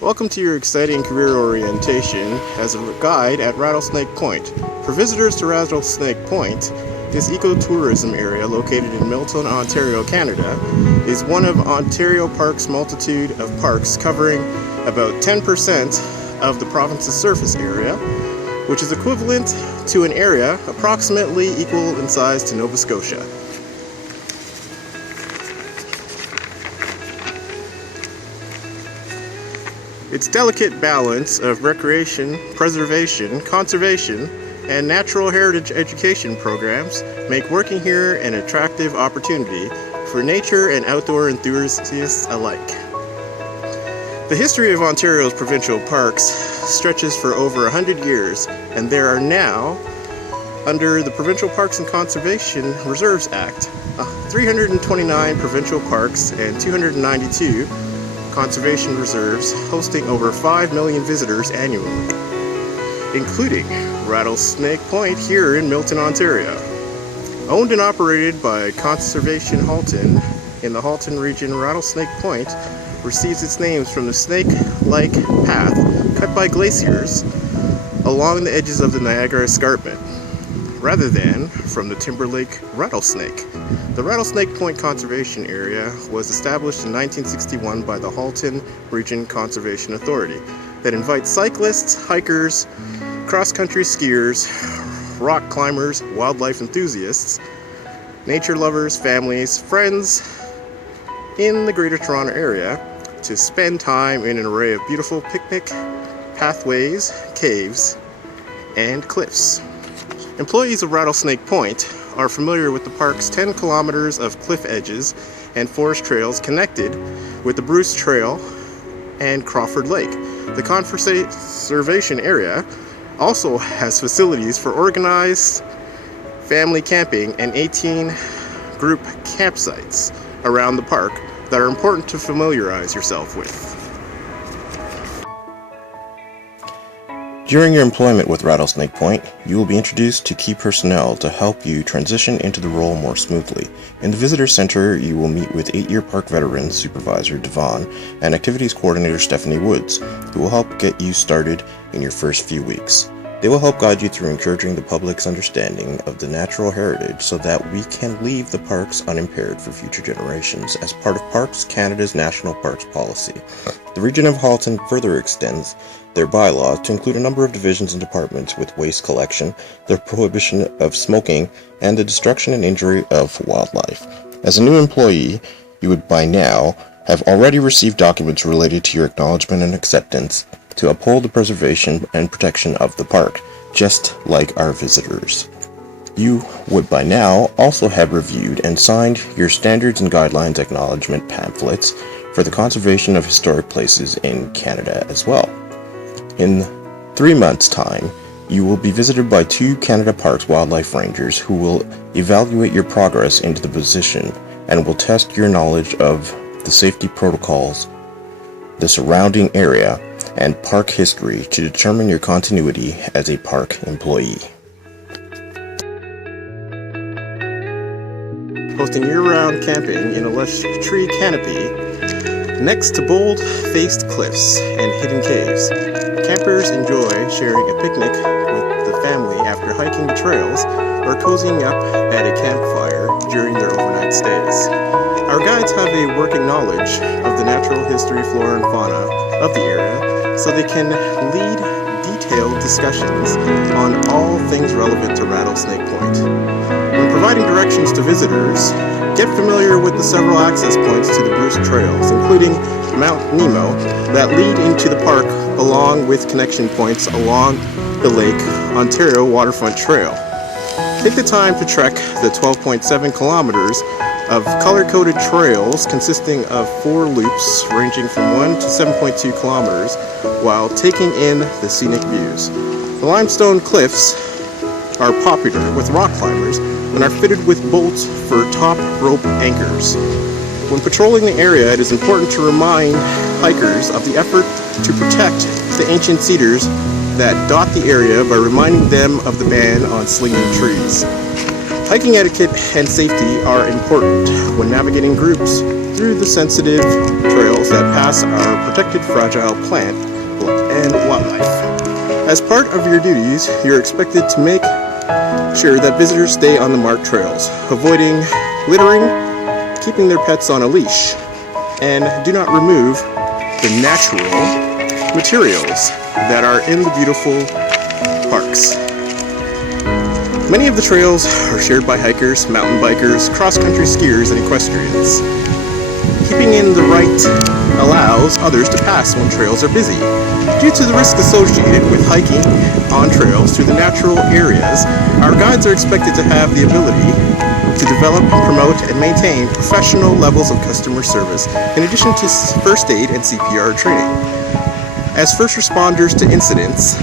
Welcome to your exciting career orientation as a guide at Rattlesnake Point. For visitors to Rattlesnake Point, this ecotourism area located in Milton, Ontario, Canada, is one of Ontario Park's multitude of parks covering about 10% of the province's surface area, which is equivalent to an area approximately equal in size to Nova Scotia. Its delicate balance of recreation, preservation, conservation, and natural heritage education programs make working here an attractive opportunity for nature and outdoor enthusiasts alike. The history of Ontario's provincial parks stretches for over 100 years, and there are now, under the Provincial Parks and Conservation Reserves Act, 329 provincial parks and 292 conservation reserves hosting over 5 million visitors annually, including Rattlesnake Point here in Milton, Ontario. Owned and operated by Conservation Halton in the Halton region, Rattlesnake Point receives its names from the snake-like path cut by glaciers along the edges of the Niagara Escarpment, rather than from the Timber Lake rattlesnake. The Rattlesnake Point Conservation Area was established in 1961 by the Halton Region Conservation Authority that invites cyclists, hikers, cross-country skiers, rock climbers, wildlife enthusiasts, nature lovers, families, friends in the Greater Toronto Area to spend time in an array of beautiful picnic pathways, caves, and cliffs. Employees of Rattlesnake Point are familiar with the park's 10 kilometers of cliff edges and forest trails connected with the Bruce Trail and Crawford Lake. The conservation area also has facilities for organized family camping and 18 group campsites around the park that are important to familiarize yourself with. During your employment with Rattlesnake Point, you will be introduced to key personnel to help you transition into the role more smoothly. In the Visitor Center, you will meet with 8-year park veteran supervisor Devon and activities coordinator Stephanie Woods, who will help get you started in your first few weeks. They will help guide you through encouraging the public's understanding of the natural heritage so that we can leave the parks unimpaired for future generations as part of Parks Canada's National Parks Policy. The region of Halton further extends their bylaws to include a number of divisions and departments with waste collection, the prohibition of smoking, and the destruction and injury of wildlife. As a new employee, you would by now have already received documents related to your acknowledgement and acceptance to uphold the preservation and protection of the park, just like our visitors. You would by now also have reviewed and signed your standards and guidelines acknowledgement pamphlets for the conservation of historic places in Canada as well. In 3 months' time, you will be visited by 2 Canada Parks wildlife rangers who will evaluate your progress into the position and will test your knowledge of the safety protocols, the surrounding area, and park history to determine your continuity as a park employee. Hosting year-round camping in a lush tree canopy next to bold-faced cliffs and hidden caves. Campers enjoy sharing a picnic with the family after hiking the trails or cozying up at a campfire during their overnight stays. Our guides have a working knowledge of the natural history, flora, and fauna of the area, so they can lead detailed discussions on all things relevant to Rattlesnake Point. When providing directions to visitors, get familiar with the several access points to the Bruce Trails, including Mount Nemo, that lead into the park, along with connection points along the Lake Ontario Waterfront Trail. Take the time to trek the 12.7 kilometers of color-coded trails consisting of 4 loops ranging from 1 to 7.2 kilometers while taking in the scenic views. The limestone cliffs are popular with rock climbers and are fitted with bolts for top rope anchors. When patrolling the area, it is important to remind hikers of the effort to protect the ancient cedars that dot the area by reminding them of the ban on slinging trees. Hiking etiquette and safety are important when navigating groups through the sensitive trails trails that pass our protected fragile plant and wildlife. As part of your duties, you're expected to make sure that visitors stay on the marked trails, avoiding littering, keeping their pets on a leash, and do not remove the natural materials that are in the beautiful parks. Many of the trails are shared by hikers, mountain bikers, cross-country skiers, and equestrians. Keeping in the right allows others to pass when trails are busy. Due to the risk associated with hiking on trails through the natural areas, our guides are expected to have the ability to develop, promote, and maintain professional levels of customer service, in addition to first aid and CPR training. As first responders to incidents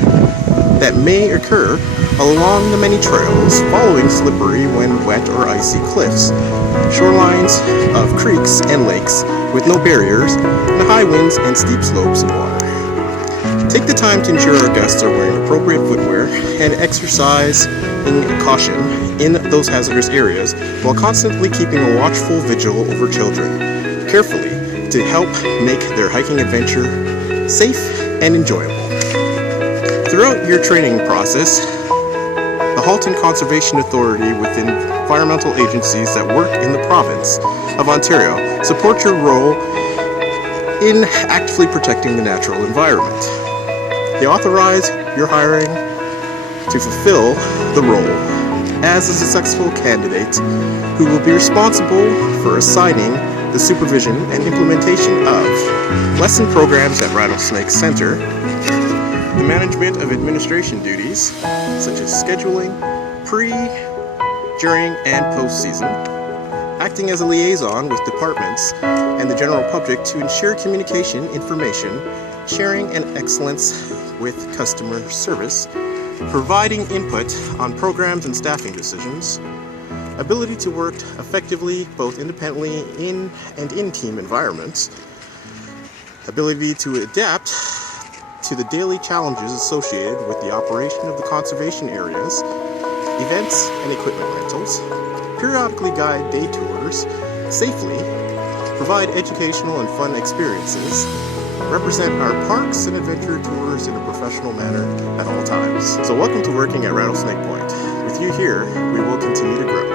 that may occur along the many trails following slippery when wet or icy cliffs, shorelines of creeks and lakes with no barriers, and high winds and steep slopes of water. Take the time to ensure our guests are wearing appropriate footwear and exercising caution in those hazardous areas while constantly keeping a watchful vigil over children, carefully to help make their hiking adventure safe and enjoyable. Throughout your training process, the Halton Conservation Authority within environmental agencies that work in the province of Ontario support your role in actively protecting the natural environment. They authorize your hiring to fulfill the role as a successful candidate who will be responsible for assigning the supervision and implementation of lesson programs at Rattlesnake Center, the management of administration duties such as scheduling, pre, during, and post-season, acting as a liaison with departments and the general public to ensure communication, information, sharing, and excellence with customer service, providing input on programs and staffing decisions, ability to work effectively both independently in team environments, ability to adapt to the daily challenges associated with the operation of the conservation areas, events and equipment rentals, periodically guide day tours safely, provide educational and fun experiences, represent our parks and adventure tours in a professional manner at all times. So welcome to working at Rattlesnake Point. With you here, we will continue to grow.